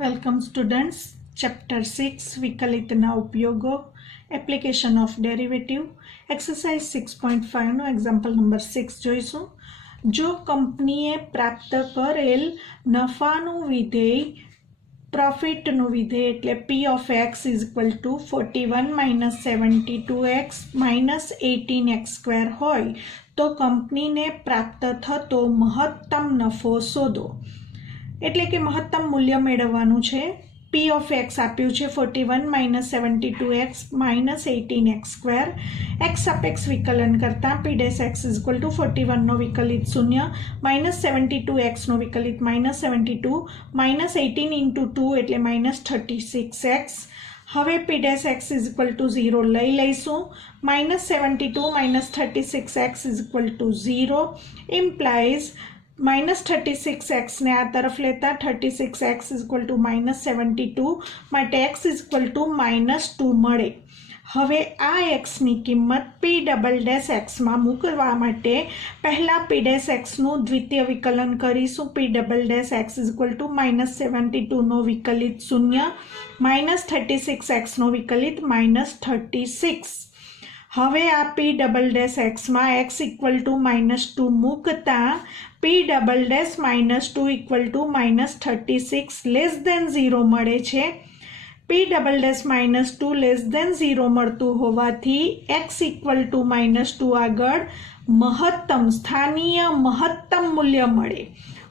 Welcome students. Chapter 6 વિકલિતના ઉપયોગો application of derivative exercise 6.5 નો એક્ઝામ્પલ નંબર 6 જોઈશું. જો કંપનીએ પ્રાપ્ત કરેલ નફાનું વિધેય પ્રોફિટનું વિધેય એટલે P of x is equal to 41 minus 72x minus 18x² હોય તો કંપનીને પ્રાપ્ત થતો મહત્તમ નફો શોધો. એટલે કે મહત્તમ મૂલ્ય મેળવવાનું છે. P of x આપ્યું છે 41 minus 72x minus 18x². x સાપેક્ષ વિકલન કરતાં P dash x is equal to 41 નો વિકલિત 0 minus 72x નો વિકલિત minus 72 minus 18 into 2 એટલે minus 36x. હવે P dash x is equal to 0 લઈ લઈશું. minus 72 minus 36x is equal to 0 implies minus 36x ने आ तरफ लेता 36x is equal to minus 72 માટે x is equal to minus 2 મળે. હવે આ x ની કિંમત P ડબલ ડેશ x માં મૂકવા માટે પહેલા P ડેશ x નું દ્વિતીય વિકલન કરીશું. P double dash x is equal to minus 72 નો વિકલિત 0 minus 36x નો વિકલિત minus 36. હવે આ P ડબલ ડેશ x માં x equal to minus 2 મૂકતા P double dash minus 2 equal to minus 36 less than 0 મળે છે. P double dash minus 2 less than 0 મળતું હોવાથી x equal to minus 2 આગળ મહત્તમ સ્થાનીય મહત્તમ મૂલ્ય મળે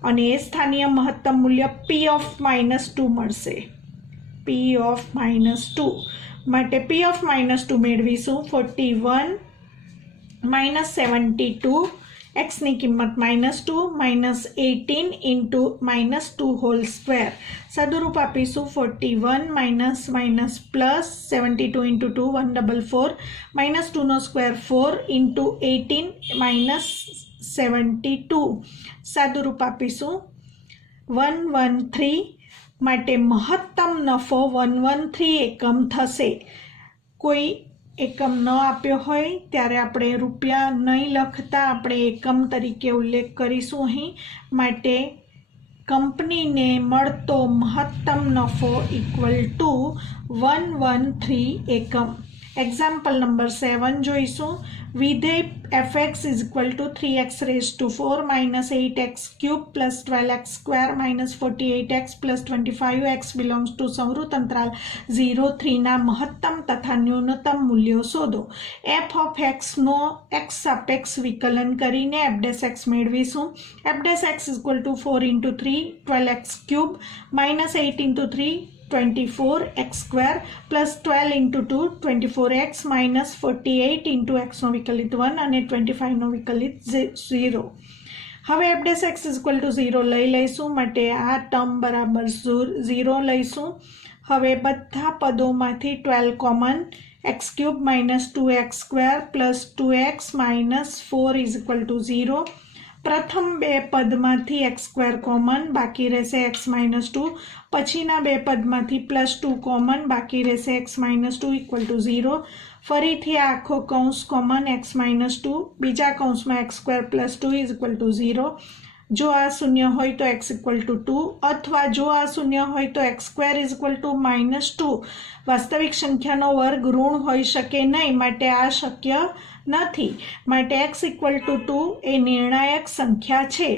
અને એ સ્થાનીય મહત્તમ મૂલ્ય P of minus 2 મળશે. P of minus 2 માટે P of minus 2 મેળવીશું 41 minus 72 x ની કિંમત minus 2 minus 18 into minus 2 whole square. સાદુરૂપ આપીશું 41 minus minus plus 72 into 2 144 minus 2 નો સ્ક્વેર 4 into 18 minus 72. સાદુરૂપ આપીશું 113 માટે મહત્તમ નફો 113 એકમ થશે. કોઈ એકમ ન આપ્યો હોય ત્યારે આપણે રૂપિયા નહીં લખતા આપણે એકમ તરીકે ઉલ્લેખ કરીશું અહીં. માટે કંપનીને મળતો મહત્તમ નફો ઇક્વલ ટુ 113 એકમ. એક્ઝામ્પલ નંબર 7 જોઈશું. વિધેય fx is equal to 3x raised to 4 minus 8x cube plus 12x² minus 48x plus 25x belongs to સંવૃત અંતરાલ 0-3 ના મહત્તમ તથા ન્યૂનતમ મૂલ્યો શોધો. f of x no x સાપેક્ષ વિકલન કરીને f dash x મેળવીશું. f dash x is equal to 4 into 3 12x cube minus 8 into 3 24x² plus 12 into 2 24x minus 48 into x નો વિકલિત 1 અને 25 નો વિકલિત 0. હવે f dash x is equal to 0 લઈ લઈશું માટે આ ટર્મ બરાબર 0 લઈશું. હવે બધા પદોમાંથી 12 common x³ minus 2x² plus 2x minus 4 is equal to 0. પ્રથમ બે પદમાંથી x² કોમન બાકી રહેશે x minus 2. પછીના બે પદમાંથી +2 કોમન બાકી રહેશે x minus 2 equal to 0. ફરીથી આ આખો કૌંસ કોમન x minus 2 બીજા કૌંસમાં x² plus 2 is equal to 0. જો આ શૂન્ય હોય તો x equal to 2 અથવા જો આ શૂન્ય હોય તો x² is equal to minus 2. વાસ્તવિક સંખ્યાનો વર્ગ ઋણ હોઈ શકે નહીં માટે આ શક્ય નથી. માટે x equal to 2 એ નિર્ણાયક સંખ્યા છે.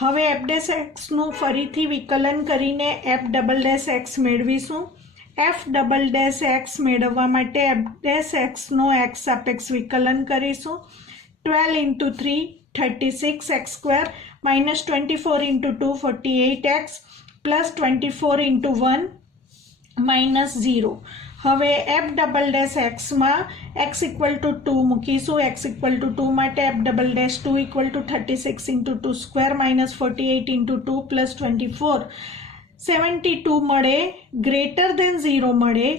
હવે f dash x નું ફરીથી વિકલન કરીને f ડબલ ડેશ x મેળવીશું. f ડબલ ડેશ x મેળવવા માટે f dash x નો x સાપેક્ષ વિકલન કરીશું. 12 into 3 36x² minus 24 into 2 48x plus 24 into 1 minus 0. હવે f ડબલ ડેશ x માં x equal to 2 મૂકીશું. x equal to 2 માટે f double dash 2 equal to 36 into 2 square minus 48 into 2 plus 24 72 મળે greater than 0 મળે.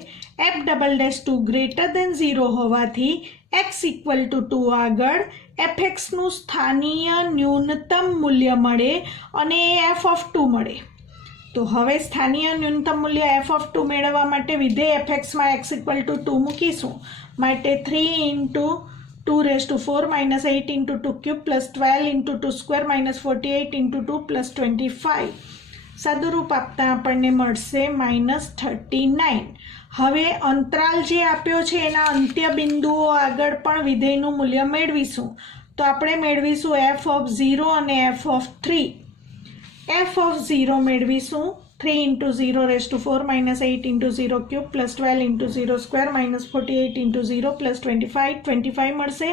f double dash 2 greater than 0 હોવાથી x equal to 2 આગળ fx નું સ્થાનીય ન્યૂનતમ મૂલ્ય મળે અને એ f of 2 મળે. તો હવે સ્થાનીય ન્યૂનતમ મૂલ્ય f of 2 મેળવવા માટે વિધેય fx માં x equal to 2 મૂકીશું. માટે 3 into 2 raised to 4 minus 8 into 2 cube plus 12 into 2 square minus 48 into 2 plus 25. સાદુરૂપ આપતા આપણને મળશે -39. હવે અંતરાલ જે આપ્યો છે એના અંત્ય બિંદુઓ આગળ પણ વિધેયનું મૂલ્ય મેળવીશું. તો આપણે મેળવીશું f(0) અને f(3). f(0) મેળવીશું 3 × 0⁴ - 8 × 0³ + 12 × 0² - 48 × 0 + 25 મળશે.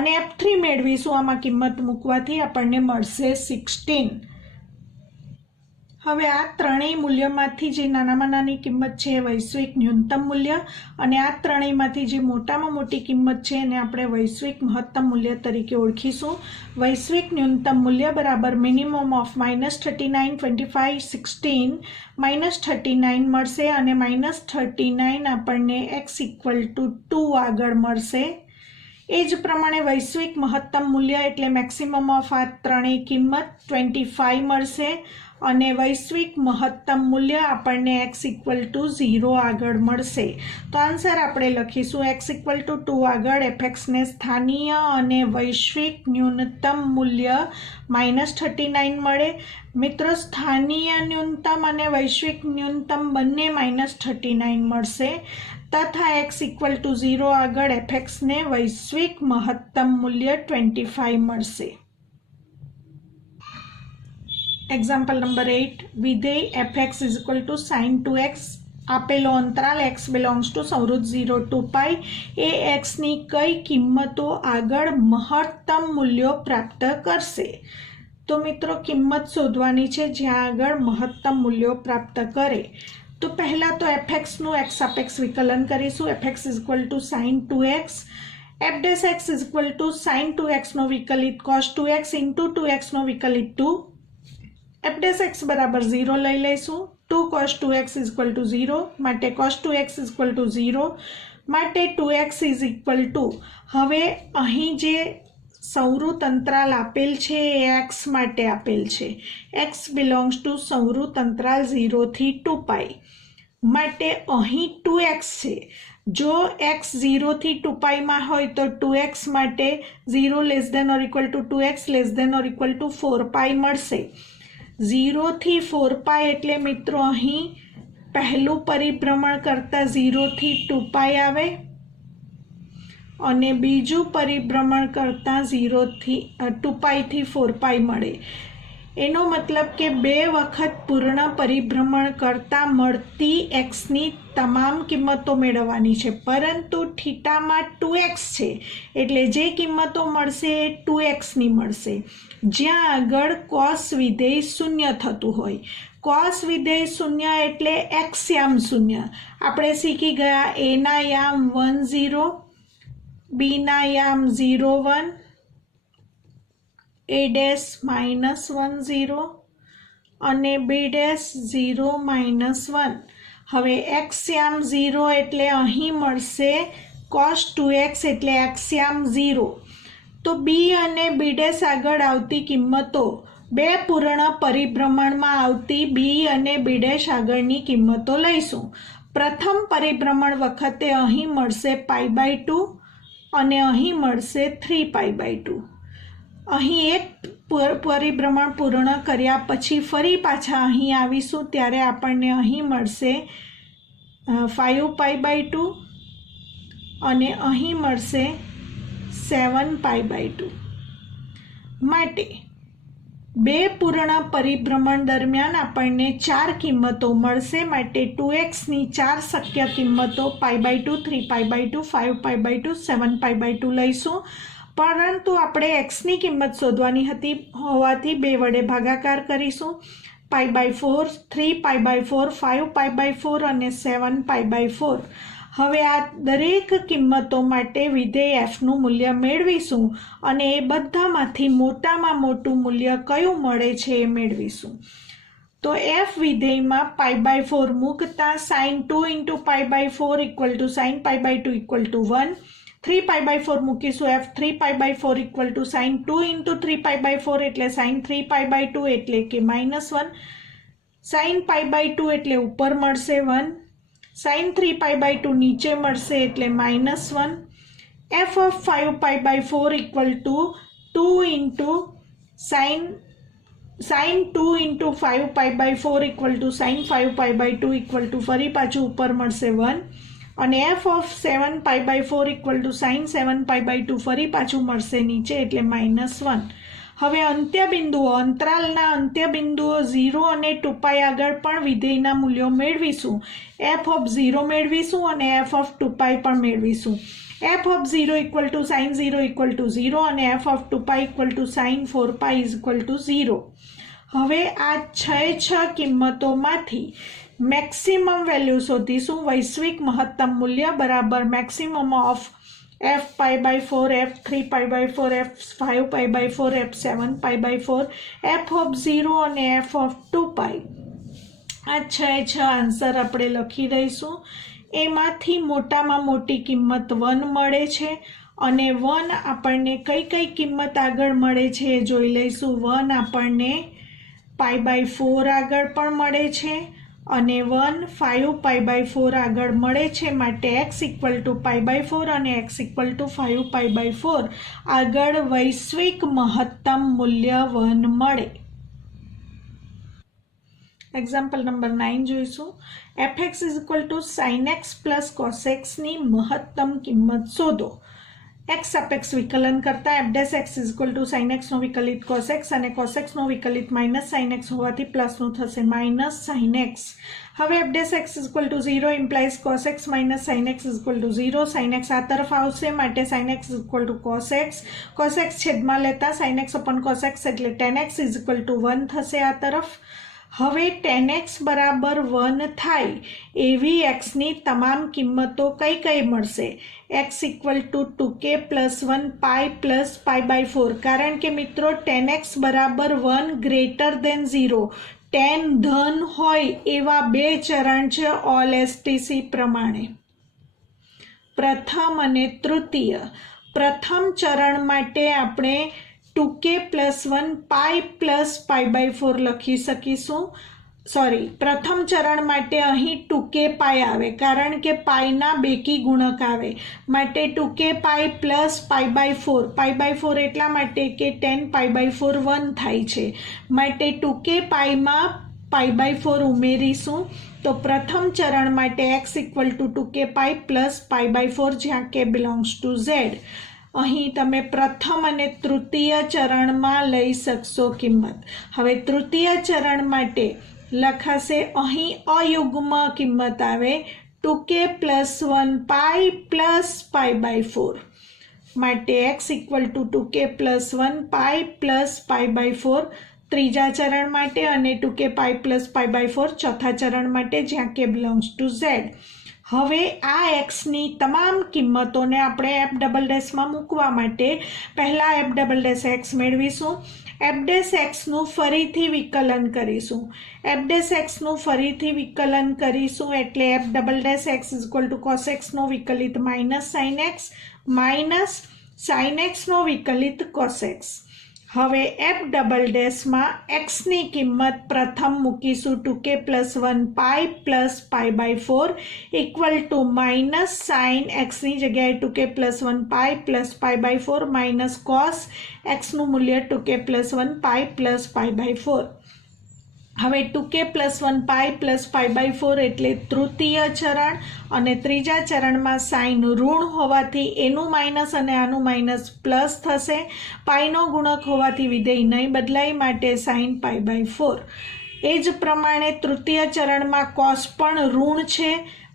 અને f(3) મેળવીશું, આમાં કિંમત મૂકવાથી આપણને મળશે 16. હવે આ ત્રણેય મૂલ્યમાંથી જે નાનામાં નાની કિંમત છે એ વૈશ્વિક ન્યૂનતમ મૂલ્ય, અને આ ત્રણેયમાંથી જે મોટામાં મોટી કિંમત છે એને આપણે વૈશ્વિક મહત્તમ મૂલ્ય તરીકે ઓળખીશું. વૈશ્વિક ન્યૂનતમ મૂલ્ય બરાબર મિનિમમ ઓફ -39, 25, 16 -39 મળશે, અને -39 આપણને x = 2 આગળ મળશે. એ જ પ્રમાણે વૈશ્વિક મહત્તમ મૂલ્ય એટલે મેક્સિમમ ઓફ આ ત્રણેય કિંમત 25 મળશે, અને વૈશ્વિક મહત્તમ મૂલ્ય આપણને x = 0 આગળ મળશે. તો આન્સર આપણે લખીશું x = 2 આગળ fxને સ્થાનીય અને વૈશ્વિક ન્યૂનતમ મૂલ્ય -39 મળે. મિત્રો, સ્થાનીય ન્યૂનતમ અને વૈશ્વિક ન્યૂનતમ બંને -39 મળશે, તથા x = 0 આગળ fxને વૈશ્વિક મહત્તમ મૂલ્ય 25 મળશે. Example number 8. વિધેય fx = sin 2x. આપેલો અંતરાલ x belongs to સંવૃત્ત 0 to π A x ની કઈ કિંમતો આગળ મહત્તમ મૂલ્યો પ્રાપ્ત કરશે? તો મિત્રો, કિંમત શોધવાની છે જ્યાં આગળ મહત્તમ મૂલ્યો પ્રાપ્ત કરે. તો પહેલાં તો fxનું x સાપેક્ષ વિકલન કરીશું. fx = sin 2x. f'x = sin 2x નો વિકલિત cos 2x × 2x નો વિકલિત 2. f'x બરાબર 0 લઈ લઈશું. 2 cos 2x = 0 માટે cos 2x = 0 માટે 2x = હવે અહીં જે સંવૃત્ત અંતરાલ આપેલ છે એ x માટે આપેલ છે. x belongs to સંવૃત્ત અંતરાલ 0 થી 2π માટે અહીં 2x છે. જો x 0 થી 2π માં હોય તો 2x માટે 0 ≤ 2x ≤ 4π મળશે. 0 થી 4π એટલે મિત્રો અહીં પહેલું પરિભ્રમણ કરતાં 0 થી 2π આવે, અને બીજું પરિભ્રમણ કરતાં 2π થી 4π મળે. એનો મતલબ કે 2 વખત પૂર્ણ પરિભ્રમણ કરતાં મળતી xની તમામ કિંમતો મેળવવાની છે, પરંતુ થીટામાં 2x છે એટલે જે કિંમતો મળશે એ 2xની મળશે, જ્યાં આગળ cos વિધેય 0 થતું હોય. cos વિધેય 0 એટલે x યામ 0. આપણે શીખી ગયા a ના યામ 1 0, b ના યામ 0 1, a' -1 0 અને b' 0 -1. હવે x યામ 0 એટલે અહીં મળશે cos 2x એટલે x યામ 0. તો b અને b' આગળ આવતી કિંમતો, 2 પૂર્ણ પરિભ્રમણમાં આવતી b અને b' આગળની કિંમતો લઈશું. પ્રથમ પરિભ્રમણ વખતે અહીં મળશે π/2 અને અહીં મળશે 3π/2. અહીં એક પરિભ્રમણ પૂર્ણ કર્યા પછી ફરી પાછા અહીં આવીશું ત્યારે આપણને અહીં મળશે 5π/2 અને અહીં મળશે 7π/2. માટે 2 પૂર્ણ પરિભ્રમણ દરમિયાન આપણને 4 કિંમતો મળશે. માટે 2xની 4 શક્ય કિંમતો π/2, 3π/2, 5π/2, 7π/2 લઈશું. પરંતુ આપણે xની કિંમત શોધવાની હતી હોવાથી 2 વડે ભાગાકાર કરીશું. π/4, 3π/4, 5π/4 અને 7π/4. હવે આ દરેક કિંમતો માટે વિધેય fનું મૂલ્ય મેળવીશું અને એ બધામાંથી મોટામાં મોટું મૂલ્ય કયું મળે છે એ મેળવીશું. તો f વિધેયમાં π/4 મૂકતા sin 2 × π/4 = sin π/2 = 1. 3π/4 મૂકીશું, f 3π/4 = sin 2 × 3π/4 એટલે sin 3π/2 એટલે કે -1. sin π/2 એટલે ઉપર મળશે 1, sin 3π/2 નીચે મળશે એટલે -1. f of 5π/4 = 2 × sin sin 2 into 5 pi by 4 equal to sin 5 pi by 2 equal to ફરી પાછું ઉપર મળશે 1 અને f of 7 pi by 4 equal to sin 7 pi by 2 ફરી પાછું મળશે નીચે એટલે -1. હવે અંત્યબિંદુઓ અંતરાલના અંત્યબિંદુઓ 0 અને 2π આગળ પણ વિધેયના મૂલ્યો મેળવીશું. f of 0 મેળવીશું અને f of 2π પણ મેળવીશું. f of 0 equal to sin 0 equal to 0 અને f of 2π equal to sin 4π is equal to 0. હવે આ 6 કિંમતોમાંથી મેક્સિમમ વેલ્યુ શોધીશું. વૈશ્વિક મહત્તમ મૂલ્ય બરાબર maximum of f pi by 4, f 3 pi by 4, f 5 pi by 4, f 7 pi by 4, f of 0 અને f of 2π. આ 6 આન્સર આપણે લખી દઈશું. એમાંથી મોટામાં મોટી કિંમત 1 મળે છે અને 1 આપણને કઈ કિંમત આગળ મળે છે એ જોઈ લઈશું. 1 આપણને pi by 4 આગળ પણ મળે છે અને 1 5 pi by 4 આગળ મળે છે. માટે x equal to pi by 4 અને x equal to 5 pi by 4 આગળ વૈશ્વિક મહત્તમ મૂલ્ય 1 મળે. એક્ઝામ્પલ નંબર 9 જોઈશું. fx is equal to sin x plus cos x ની મહત્તમ કિંમત શોધો. x સાપેક્ષ વિકલન કરતા f dash x is equal to sin x નો વિકલિત cos x અને cos x નો વિકલિત minus sin x હોવાથી પ્લસનું થશે minus sin x. હવે f dash x is equal to 0 implies cos x minus sin x is equal to 0. sin x આ તરફ આવશે માટે sin x is equal to cos x. cos x છેદમાં લેતા sin x upon cos x એટલે tan x is equal to 1 થશે આ તરફ. હવે tan x બરાબર 1 થાય એવી x ની તમામ કિંમતો કઈ મળશે. x equal to 2k plus 1 pi plus pi by 4 કારણ કે મિત્રો tan x બરાબર 1 greater than 0. tan ધન હોય એવા બે ચરણ છે all STC પ્રમાણે. પ્રથમ અને તૃતીય. પ્રથમ ચરણ માટે આપણે 2k plus 1 pi plus pi by 4 લખી શકીશું. પ્રથમ ચરણ માટે અહીં 2k pi આવે કારણ કે પાઈના બેકી ગુણક આવે માટે 2k pi plus pi by 4. pi by 4 એટલા માટે કે 10 pi by 4 1 થાય છે માટે 2k pi માં pi by 4 ઉમેરીશું. તો પ્રથમ ચરણ માટે x equal to 2k pi plus pi by 4 જ્યાં k belongs to z. અહીં તમે પ્રથમ અને તૃતીય ચરણમાં લઈ શકશો કિંમત. હવે તૃતીય ચરણ માટે લખાશે અહીં અયુગ્મ કિંમત આવે 2k plus 1 pi plus pi by 4 માટે x equal to 2k plus 1 pi plus pi by 4 ત્રીજા ચરણ માટે અને 2k pi plus pi by 4 ચોથા ચરણ માટે જ્યાં k belongs to z. હવે આ xની તમામ કિંમતોને આપણે f ડબલ ડેશમાં મૂકવા માટે પહેલા f ડબલ ડેશ x મેળવીશું. f ડેશ xનું ફરીથી વિકલન કરીશું. f ડેશ xનું ફરીથી વિકલન કરીશું એટલે f double dash x is equal to cos x નો વિકલિત minus sin x નો વિકલિત cos x. હવે f ડબલ ડેશમાં x ની કિંમત પ્રથમ મૂકીશું 2k plus 1 pi plus pi by 4 equal to minus sin x ની જગ્યાએ 2k plus 1 pi plus pi by 4 minus cos x નું મૂલ્ય 2k plus 1 pi plus pi by 4. હવે 2k plus 1 pi plus pi by 4 એટલે તૃતીય ચરણ અને ત્રીજા ચરણમાં સાઇન ઋણ હોવાથી એનું માઇનસ અને આનું માઇનસ પ્લસ થશે. પાઈનો ગુણક હોવાથી વિધેય નહીં બદલાય માટે સાઇન pi by 4. એ જ પ્રમાણે તૃતીય ચરણમાં કોસ પણ ઋણ છે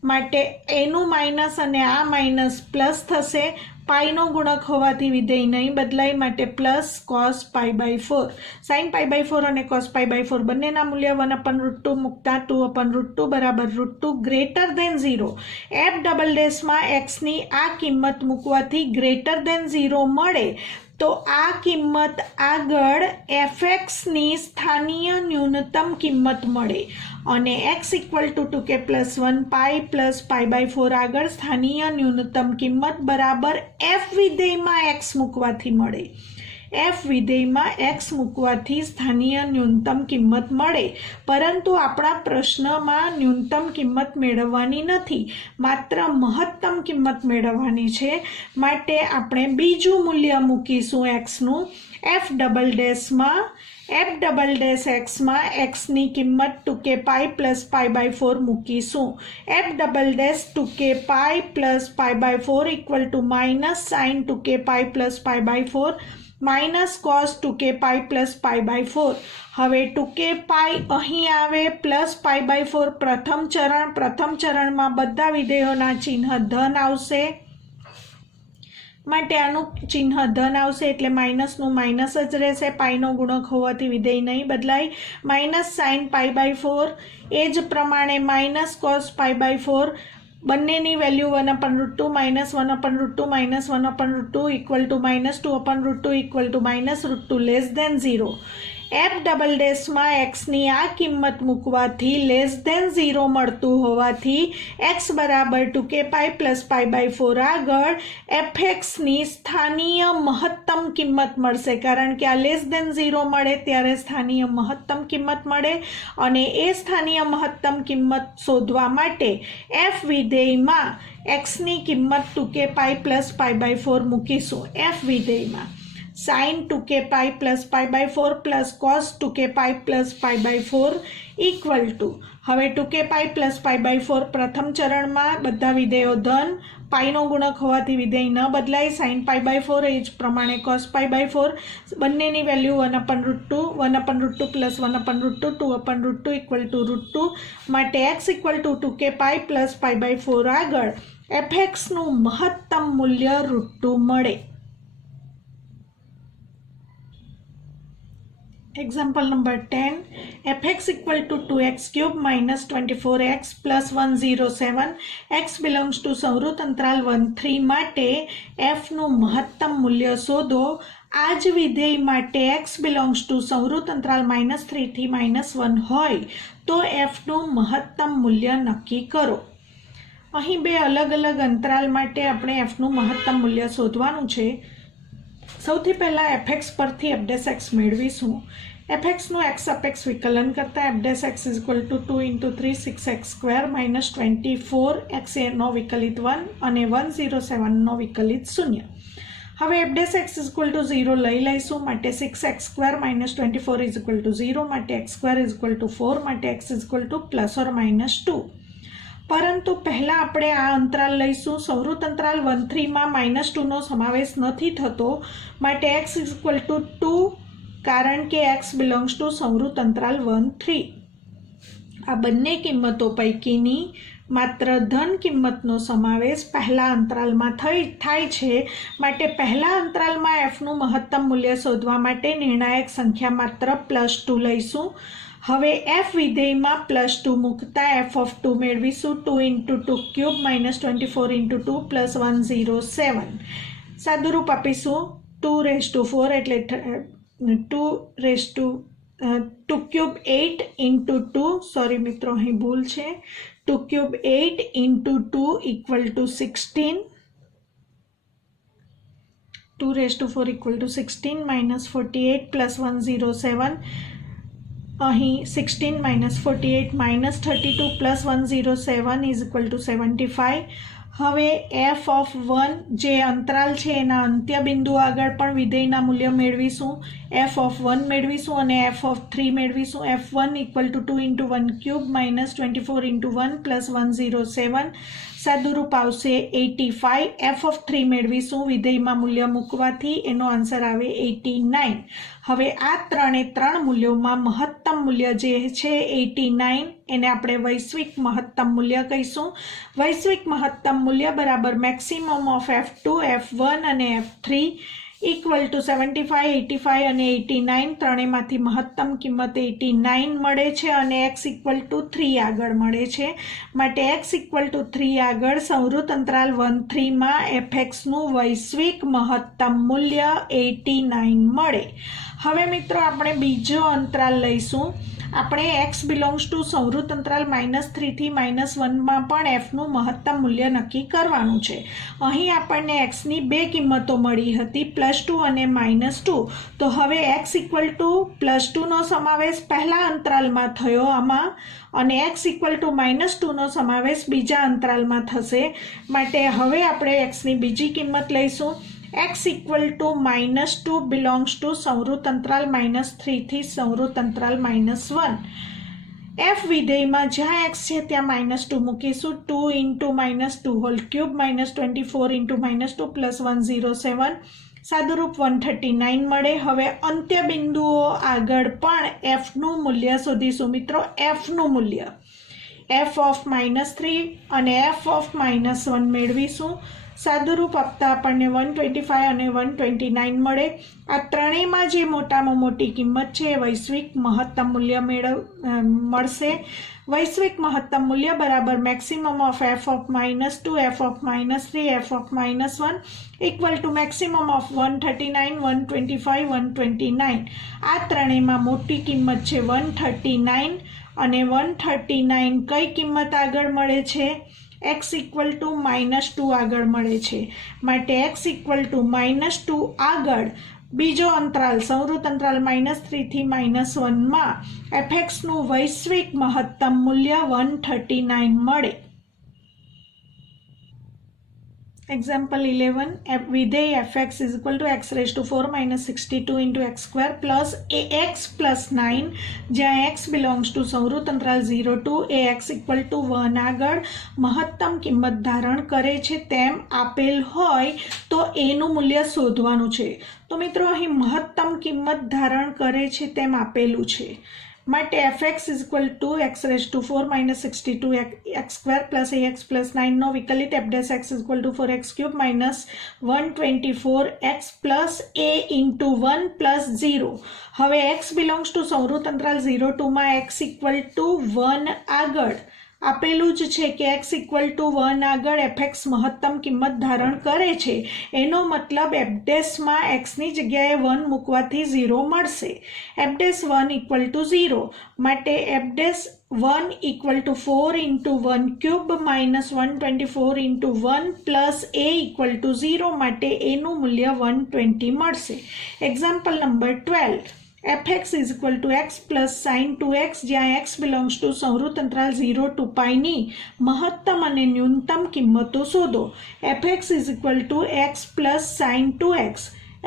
માટે એનું માઇનસ અને આ માઇનસ પ્લસ થશે. પાઈનો ગુણક હોવાથી વિધેય નહીં બદલાય માટે plus cos pi by 4. sin pi by 4 અને cos pi by 4 બંનેના મૂલ્ય 1/√2 મૂકતા 2/√2 બરાબર √2 ગ્રેટર દેન 0. f ડબલ ડેશમાં xની આ કિંમત મૂકવાથી ગ્રેટર દેન 0 મળે તો આ કિંમત આગળ fxની સ્થાનીય ન્યૂનતમ કિંમત મળે અને x equal to 2k plus 1 pi plus pi by 4 આગળ સ્થાનીય ન્યૂનતમ કિંમત બરાબર f વિધેયમાં x મૂકવાથી મળે. f વિધેયમાં x મૂકવાથી સ્થાનીય ન્યૂનતમ કિંમત મળે. પરંતુ આપણા પ્રશ્નમાં ન્યૂનતમ કિંમત મેળવવાની નથી, માત્ર મહત્તમ કિંમત મેળવવાની છે માટે આપણે બીજું મૂલ્ય મૂકીશું xનું. f ડબલ ડેશમાં એફ ડબલ ડેશ એક્સમાં એક્સની કિંમત 2k pi plus pi by 4 મૂકીશું. F double dash 2k pi plus pi by 4 equal to minus sine 2k pi plus pi by 4 minus cos 2k pi plus pi by 4. હવે 2k પાઈ અહીં આવે plus pi by 4 પ્રથમ ચરણમાં બધા વિધેયોના ચિહ્ન ધન આવશે માટે આનું ચિહ્ન ધન આવશે એટલે માઇનસનું માઇનસ જ રહેશે. પાઈનો ગુણક હોવાથી વિધેય નહીં બદલાય. માઇનસ સાઇન પાઈ બાય 4 એ જ પ્રમાણે માઇનસ કોસ પાઈ બાય 4 બંનેની value 1/√2 minus 1/√2 minus 1/√2 equal to minus 2/√2 equal to minus √2 less than 0. F double ડેશમાં એક્સની આ કિંમત મૂકવાથી લેસ દેન 0 મળતું હોવાથી એક્સ બરાબર 2k pi plus pi by 4 આગળ એફએક્સની સ્થાનીય મહત્તમ કિંમત મળશે, કારણ કે આ લેસ દેન 0 મળે ત્યારે સ્થાનીય મહત્તમ કિંમત મળે અને એ સ્થાનીય મહત્તમ કિંમત શોધવા માટે એફ વિધેયમાં એક્સની કિંમત 2k pi plus pi by 4 મૂકીશું. એફ વિધેયમાં sine 2k pi plus pi by 4 plus cos 2k pi plus pi by 4 equal to હવે 2k pi plus pi by 4 પ્રથમ ચરણમાં બધા વિધેયો ધન, પાઈનો ગુણક હોવાથી વિધેય ન બદલાય. સાઇન પાઈ બાય 4 એ જ પ્રમાણે કોસ પાઈ બાય 4 બંનેની વેલ્યુ 1/√2 1/√2 પ્લસ 1/√2 2/√2 ઇક્વલ ટુ √2 માટે x equal to 2k pi plus pi by 4 આગળ એફએક્સનું મહત્તમ મૂલ્ય √2 મળે. Example number 10. fx equal to 2x cube minus 24x plus 107 x belongs to સંવૃત અંતરાલ 1-3 માટે f નું મહત્તમ મૂલ્ય શોધો. આ જ વિધેય માટે x belongs to સંવૃત અંતરાલ -3 થી -1 હોય તો f નું મહત્તમ મૂલ્ય નક્કી કરો. અહીં બે અલગ અલગ અંતરાલ માટે આપણે f નું મહત્તમ મૂલ્ય શોધવાનું છે. સૌથી પહેલાં fx પરથી f' મેળવીશું. fxનું x અપેક્ષ વિકલન કરતાં f' is equal to 2 × 3 6x² minus 24x નો વિકલિત 1 અને 107 નો વિકલિત 0. હવે f' ઇઝ ઇક્વલ ટુ 0 લઈ લઈશું માટે 6x² minus 24 is equal to 0 માટે x² ઇઝ ઇક્વલ ટુ 4 માટે x ઇઝ ઇક્વલ ટુ ±2. પરંતુ પહેલાં આપણે આ અંતરાલ લઈશું. સંવૃત અંતરાલ 1-3માં -2નો સમાવેશ નથી થતો માટે x ઇઝ ઇક્વલ ટુ 2 કારણ કે x બિલોંગ્સ ટુ સંવૃત અંતરાલ 1-3. આ બંને કિંમતો પૈકીની માત્ર ધન કિંમતનો સમાવેશ પહેલા અંતરાલમાં થાય છે માટે પહેલા અંતરાલમાં fનું મહત્તમ મૂલ્ય શોધવા માટે નિર્ણાયક સંખ્યા માત્ર +2 લઈશું. હવે f વિધેયમાં +2 મૂકતા f(2) મેળવીશું. 2 × 2³ -24 × 2 + 107. સાદુરૂપ આપીશું 2⁴ એટલે 2³ 8 × 2 સોરી મિત્રો અહીં ભૂલ છે. 2³ 8 × 2 ઇક્વલ ટુ 16. 2⁴ equal to 16 -48 + 107. અહીં 16 - 48 -32 + 107 ઇઝ ઇક્વલ ટુ 75. હવે f(1) જે અંતરાલ છે એના અંત્ય બિંદુ આગળ પણ વિધેયના મૂલ્ય મેળવીશું. f(1) મેળવીશું અને f(3) મેળવીશું. f(1) equal to 2 × 1³ -24 × 1 + 107. સાદુરૂપ આવશે 85. f(3) મેળવીશું વિધેયમાં મૂલ્ય મૂકવાથી એનો આન્સર આવે 89. હવે આ ત્રણ મૂલ્યોમાં મહત્તમ મૂલ્ય જે છે 89 એને આપણે વૈશ્વિક મહત્તમ મૂલ્ય કહીશું. વૈશ્વિક મહત્તમ મૂલ્ય બરાબર મેક્સિમમ ઓફ f2, f1 અને f3 ઇક્વલ ટુ 75, 85 અને 89. ત્રણેયમાંથી મહત્તમ કિંમત 89 મળે છે અને x ઇક્વલ ટુ 3 આગળ મળે છે માટે x ઇક્વલ ટુ 3 આગળ સંવૃત અંતરાલ 1-3માં fxનું વૈશ્વિક મહત્તમ મૂલ્ય 89 મળે. હવે મિત્રો આપણે બીજો અંતરાલ લઈશું. આપણે x બિલોંગ્સ ટુ સંવૃત અંતરાલ -3 થી -1માં પણ fનું મહત્તમ મૂલ્ય નક્કી કરવાનું છે. અહીં આપણને xની બે કિંમતો મળી હતી +2 અને -2. તો હવે x ઇક્વલ ટુ +2નો સમાવેશ પહેલા અંતરાલમાં થયો આમાં અને x ઇક્વલ ટુ -2નો સમાવેશ બીજા અંતરાલમાં થશે માટે હવે આપણે xની બીજી કિંમત લઈશું. x equal to -2 belongs to સંવૃત અંતરાલ -3 થી સંવૃત અંતરાલ -1. f વિધેયમાં જ્યાં x છે ત્યાં -2 મૂકીશું. 2 into -2 whole cube -24 into -2 plus 107 સાદુરૂપ 139 મળે. હવે અંત્ય બિંદુઓ આગળ પણ fનું મૂલ્ય શોધીશું મિત્રો. fનું મૂલ્ય f ઓફ -3 અને f ઓફ -1 મેળવીશું. સાદુરૂપ આપતા આપણને 125 અને 129 મળે. આ ત્રણેયમાં જે મોટામાં મોટી કિંમત છે એ વૈશ્વિક મહત્તમ મૂલ્ય મળશે. વૈશ્વિક મહત્તમ મૂલ્ય બરાબર maximum of f of -2 f of -3 f of -1 equal two maximum of 139 125 129. આ ત્રણેયમાં મોટી કિંમત છે 139 અને 139 કઈ કિંમત આગળ મળે છે? x ઇક્વલ ટુ -2 આગળ મળે છે. માટે x ઇક્વલ ટુ -2 આગળ બીજો અંતરાલ સંવૃત અંતરાલ -3 થી -1 માં fxનું વૈશ્વિક મહત્તમ મૂલ્ય 139 મળે. એક્ઝામ્પલ 11 વિધેય fx is equal to x raise to 4 -62 into x square plus ax plus 9 જ્યાં x બિલોંગ્સ ટુ સંવૃત અંતરાલ 0 ટુ ax ઇક્વલ ટુ 1 આગળ મહત્તમ કિંમત ધારણ કરે છે તેમ આપેલ હોય તો એનું મૂલ્ય શોધવાનું છે. તો મિત્રો અહીં મહત્તમ કિંમત ધારણ કરે છે તેમ આપેલું છે. માટે fx is equal to x raise to 4 -62 x square plus ax plus 9 નો વિકલિત f dash x is equal to 4x cube -124 x plus a into 1 plus 0. હવે x બિલોંગ્સ ટુ સંવૃત અંતરાલ 0 ટુ માં x ઇક્વલ ટુ 1 આગળ આપેલું જ છે કે x ઇક્વલ ટુ 1 આગળ fx મહત્તમ કિંમત ધારણ કરે છે. એનો મતલબ f ડેશમાં xની જગ્યાએ 1 મૂકવાથી 0 મળશે. f ડેશ 1 ઇક્વલ ટુ 0 માટે f dash 1 equal to 4 into 1 cube -124 into 1 plus a equal to 0 માટે એનું મૂલ્ય 120 મળશે. Example number 12 fx is equal to x plus sine 2x જ્યાં x બિલોંગ્સ ટુ સંવૃત અંતરાલ 0 ટુ પાઈની મહત્તમ અને ન્યૂનતમ કિંમતો શોધો. fx is equal to x plus sine 2x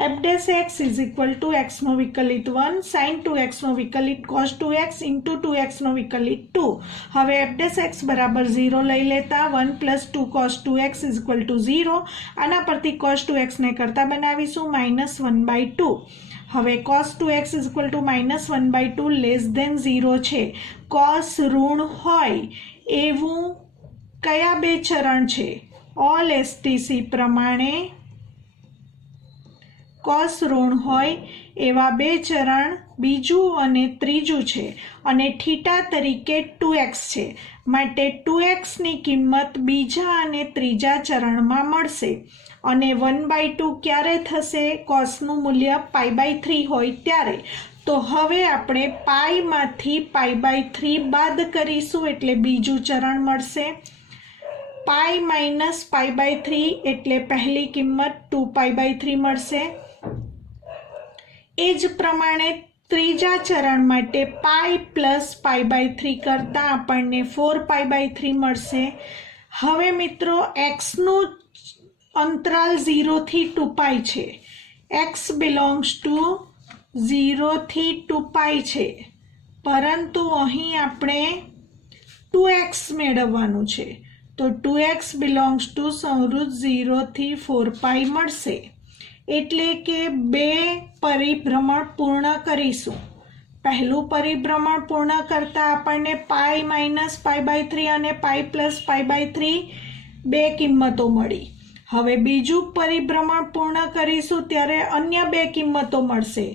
f dash x is equal to x નો વિકલિત 1 સાઇન 2x નો વિકલિત cos 2x ઇન્ટુ 2x નો વિકલિત 2. હવે f ડેશ x બરાબર 0 લઈ લેતા 1 plus 2 cos 2x is equal to 0. આના પરથી cos 2x ને કરતા બનાવીશું -1/2. હવે cos 2x is equal to -1/2 less than 0 છે. cos ઋણ હોય એવું કયા બે ચરણ છે? ઓલ STC પ્રમાણે cos ઋણ હોય એવા બે ચરણ બીજું અને ત્રીજું છે અને થીટા તરીકે 2x છે. માટે 2x ની કિંમત બીજા અને ત્રીજા ચરણમાં મળશે અને 1/2 ક્યારે થશે? cosનું મૂલ્ય π/3 હોય ત્યારે. તો હવે આપણે પાઈમાંથી π/3 બાદ કરીશું એટલે બીજું ચરણ મળશે. પાઈ માઇનસ π/3 એટલે પહેલી કિંમત 2π/3 મળશે. એ જ પ્રમાણે ત્રીજા ચરણ માટે પાઈ પ્લસ π/3 કરતાં આપણને 4π/3 મળશે. હવે મિત્રો xનું અંતરાલ 0 થી 2π છે. x બિલોંગ્સ ટુ 0 થી 2π છે પરંતુ અહીં આપણે 2x મેળવવાનું છે. તો 2x બિલોંગ્સ ટુ સંવૃત 0 થી 4π મળશે. એટલે કે બે પરિભ્રમણ પૂર્ણ કરીશું. પહેલું પરિભ્રમણ પૂર્ણ કરતા આપણને પાઈ માઇનસ π/3 અને પાઈ પ્લસ π/3 બે કિંમતો મળી. હવે બીજું પરિભ્રમણ પૂર્ણ કરીશું ત્યારે અન્ય બે કિંમતો મળશે.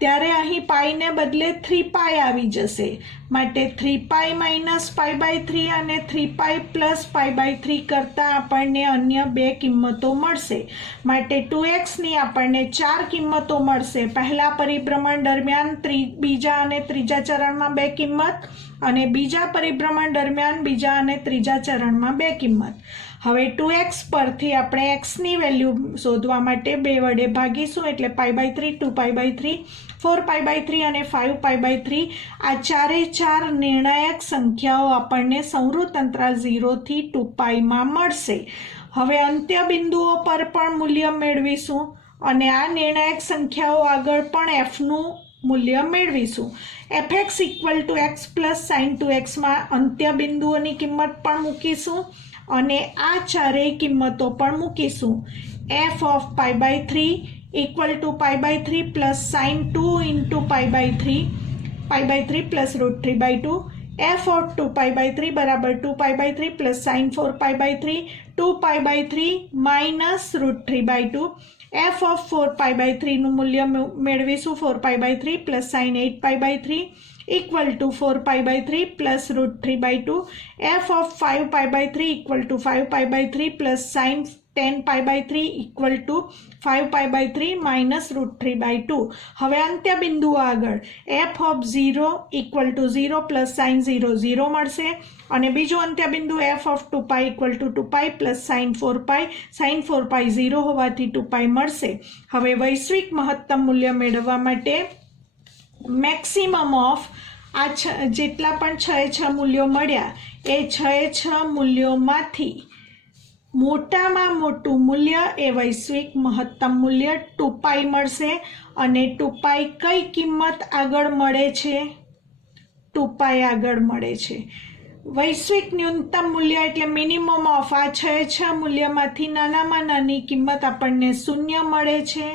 ત્યારે અહીં પાઈને બદલે 3π આવી જશે. માટે 3π માઇનસ π/3 અને 3π પ્લસ π/3 કરતાં આપણને અન્ય બે કિંમતો મળશે. માટે 2xની આપણને 4 કિંમતો મળશે. પહેલા પરિભ્રમણ દરમિયાન બીજા અને ત્રીજા ચરણમાં બે કિંમત અને બીજા પરિભ્રમણ દરમિયાન બીજા અને ત્રીજા ચરણમાં બે કિંમત. હવે 2x પરથી આપણે xની વેલ્યુ શોધવા માટે 2 વડે ભાગીશું એટલે π/3 2π/3 4π/3 અને 5π/3 આ ચારે ચાર નિર્ણાયક સંખ્યાઓ આપણને સંવૃત અંતરાલ 0 થી 2πમાં મળશે. હવે અંત્ય બિંદુઓ પર પણ મૂલ્ય મેળવીશું અને આ નિર્ણાયક સંખ્યાઓ આગળ પણ એફનું મૂલ્ય મેળવીશું. fx = x + sin 2x માં અંત્ય બિંદુઓની કિંમત પણ મૂકીશું અને આ ચારેય કિંમતો પણ મૂકીશું. f of π/3 = π/3 + sin 2 × π/3 π/3 + √3/2. f of 2π/3 = 2π/3 + sin 4π/3 2π/3 - √3/2. f of 4π/3 નું મૂલ્ય મેળવીશું 4π/3 + sin 8π/3 = 4π/3 + √3/2. f of 5π/3 = 5π/3 + sin 10π/3 = 5π/3 - √3/2. હવે અંત્ય બિંદુઓ આગળ f of 0 = 0 + sin 0 0 મળશે અને બીજું અંત્ય બિંદુ f of 2π = 2π + sin 4π 0 હોવાથી 2π મળશે. હવે વૈશ્વિક મહત્તમ મૂલ્ય મેળવવા માટે મેક્સિમમ ઓફ આ જેટલા પણ 6 મૂલ્યો મળ્યા એ 6 મૂલ્યોમાંથી મોટામાં મોટું મૂલ્ય એ વૈશ્વિક મહત્તમ મૂલ્ય 2π મળશે અને 2π કઈ કિંમત આગળ મળે છે? 2π આગળ મળે છે. વૈશ્વિક ન્યૂનતમ મૂલ્ય એટલે મિનિમમ ઓફ આ 6 મૂલ્યમાંથી નાનામાં નાની કિંમત આપણને 0 મળે છે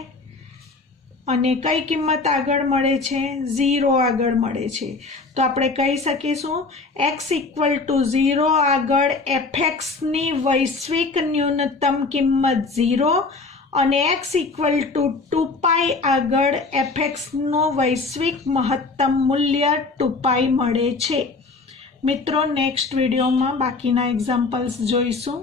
અને કઈ કિંમત આગળ મળે છે? 0 આગળ મળે છે. તો આપણે કહી શકીશું x = 0 આગળ fx ની વૈશ્વિક ન્યૂનતમ કિંમત 0 અને x = 2π આગળ fx નું વૈશ્વિક મહત્તમ મૂલ્ય 2π મળે છે. મિત્રો નેક્સ્ટ વિડીયોમાં બાકીના એક્ઝામ્પલ્સ જોઈશું.